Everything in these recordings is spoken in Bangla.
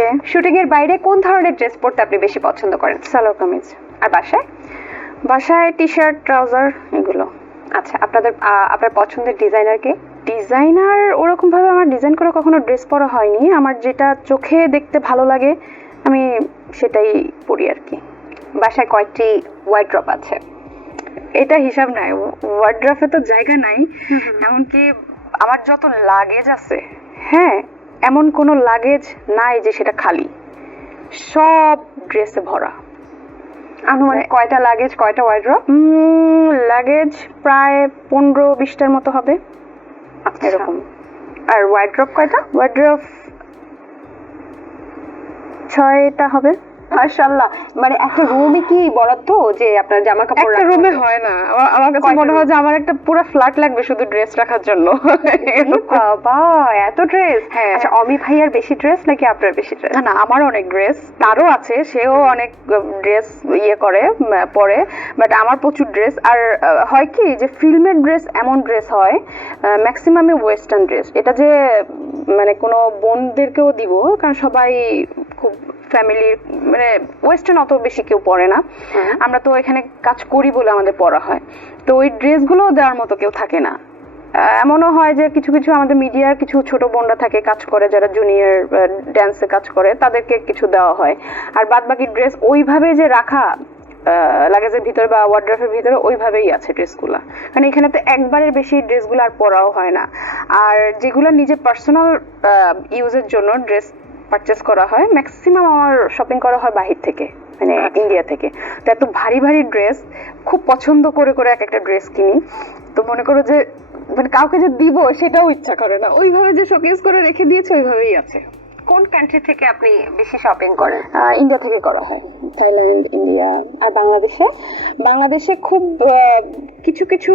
ওকে শুটিং এর বাইরে কোন ধরনের ড্রেস পরতে আপনি বেশি পছন্দ করেন? সালোয়ার কামিজ। আর বাসায়? বাসায় টি শার্ট ট্রাউজার এগুলো। আচ্ছা আপনাদের আপনার পছন্দের ডিজাইনার কে? ডিজাইনার ওরকম ভাবে আমার ডিজাইন করে কখনো ড্রেস পরা হয়নি। আমার যেটা চোখে দেখতে ভালো লাগে আমি সেটাই পরি আর কি। বাসায় কয়টি ওয়াইড্রপ আছে। এটা হিসাব নাই। ওয়ার্ড্রাফে তো জায়গা নাই। এমনকি আমার যত লাগেজ আছে হ্যাঁ এমন কোনো লাগেজ নাই যে সেটা খালি। সব ড্রেসে ভরা। আনুমানিক কয়টা লাগেজ কয়টা ওয়ার্ড্রপ লাগেজ প্রায় পনেরো বিশটার মতো হবে। আচ্ছা। এরকম। আর ওয়ার্ড্রপ কয়টা? ওয়ার্ড্রপ ছয়টা হবে। মাশাআল্লাহ। মানে একটা রুমে কি বরাদ্দ যে আপনার জামা কাপড় একটা রুমে হয় না। আমার- কাছে মনে হয় যে আমার একটা পুরো ফ্ল্যাট লাগবে শুধু ড্রেস রাখার জন্য। বাবা এত ড্রেস হ্যাঁ। আচ্ছা অমি ভাইয়ার বেশি ড্রেস নাকি আপনার বেশি ড্রেস না না আমার অনেক ড্রেস তারও আছে সেও অনেক ড্রেস ইয়ে করে পরে। বাট আমার প্রচুর ড্রেস আর হয় কি যে ফিল্মের ড্রেস এমন ড্রেস হয় ম্যাক্সিমামে ওয়েস্টার্ন ড্রেস এটা যে মানে কোনো বোনদেরকেও দিব কারণ সবাই ফ্যামিলির মানে ওয়েস্টার্ন অত বেশি কেউ পরে না। হ্যাঁ। আমরা তো এখানে কাজ করি বলে আমাদের পড়া হয়। তো ওই ড্রেসগুলো দেওয়ার মতো কেউ থাকে না। এমনও হয় যে কিছু কিছু আমাদের মিডিয়ার কিছু ছোট বোনরা থাকে কাজ করে যারা জুনিয়র ড্যান্সে কাজ করে তাদেরকে কিছু দেওয়া হয়। আর বাদ বাকি ড্রেস ওইভাবে যে রাখা লাগেজের ভিতরে বা ওয়ার্ড্রফের ভিতরে ওইভাবেই আছে ড্রেসগুলো মানে এখানে তো একবারের বেশি ড্রেসগুলো আর পরাও হয় না। আর যেগুলো নিজের পার্সোনাল ইউজের জন্য ড্রেস পারচেস করা হয়। ম্যাক্সিমাম আমার শপিং করা হয় বাহির থেকে মানে ইন্ডিয়া থেকে। তো এত ভারী ভারী ড্রেস খুব পছন্দ করে করে এক একটা ড্রেস কিনি। তো মনে করো যে মানে কাউকে যে দিব সেটাও ইচ্ছা করে না। ওইভাবে যে শোকেস করে রেখে দিয়েছে ওইভাবেই আছে। কোন কান্ট্রি থেকে আপনি বেশি শপিং করেন? ইন্ডিয়া থেকে করা হয়। থাইল্যান্ড ইন্ডিয়া আর বাংলাদেশে। বাংলাদেশে খুব কিছু কিছু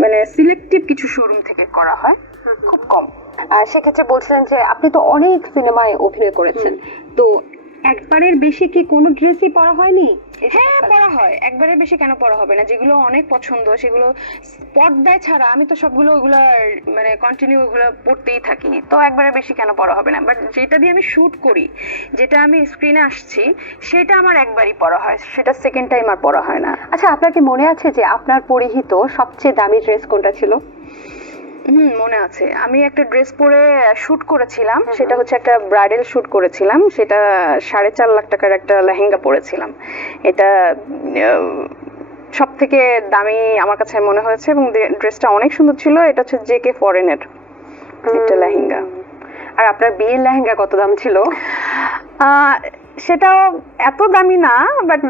মানে সিলেক্টিভ কিছু শোরুম থেকে করা হয় খুব কম। সেক্ষেত্রে বলছিলেন যে আপনি তো অনেক সিনেমায় অভিনয় করেছেন। তো একবারের বেশি কি কোনো ড্রেসই পরা হয়নি? হ্যাঁ পড়া হয়। একবারের বেশি কেন পড়া হবে না? যেগুলো অনেক পছন্দ সেগুলো পর্দায় ছাড়া আমি তো সবগুলো ওগুলো মানে কন্টিনিউ ওগুলো পড়তেই থাকি তো একবারের বেশি কেন পড়া হবে না? বাট যেটা দিয়ে আমি শুট করি যেটা আমি স্ক্রিনে আসছি সেটা আমার একবারই পড়া হয়। সেটা সেকেন্ড টাইম আর পড়া হয় না। আচ্ছা আপনার কি মনে আছে যে আপনার পরিহিত সবচেয়ে দামি ড্রেস কোনটা ছিল? হুম মনে আছে। আমি একটা ড্রেস পরে শুট করেছিলাম। সেটা হচ্ছে একটা ব্রাইডাল শুট করেছিলাম। সেটা সাড়ে চার লাখ টাকার একটা লেহেঙ্গা পরেছিলাম। এটা সব থেকে দামি আমার কাছে মনে হয়েছে এবং ড্রেসটা অনেক সুন্দর ছিল। এটা হচ্ছে জে কে ফরেনের একটা লেহেঙ্গা। আর আপনার বিয়ের লেহেঙ্গা কত দাম ছিল? আহ, সেটাও এত দামি না বাট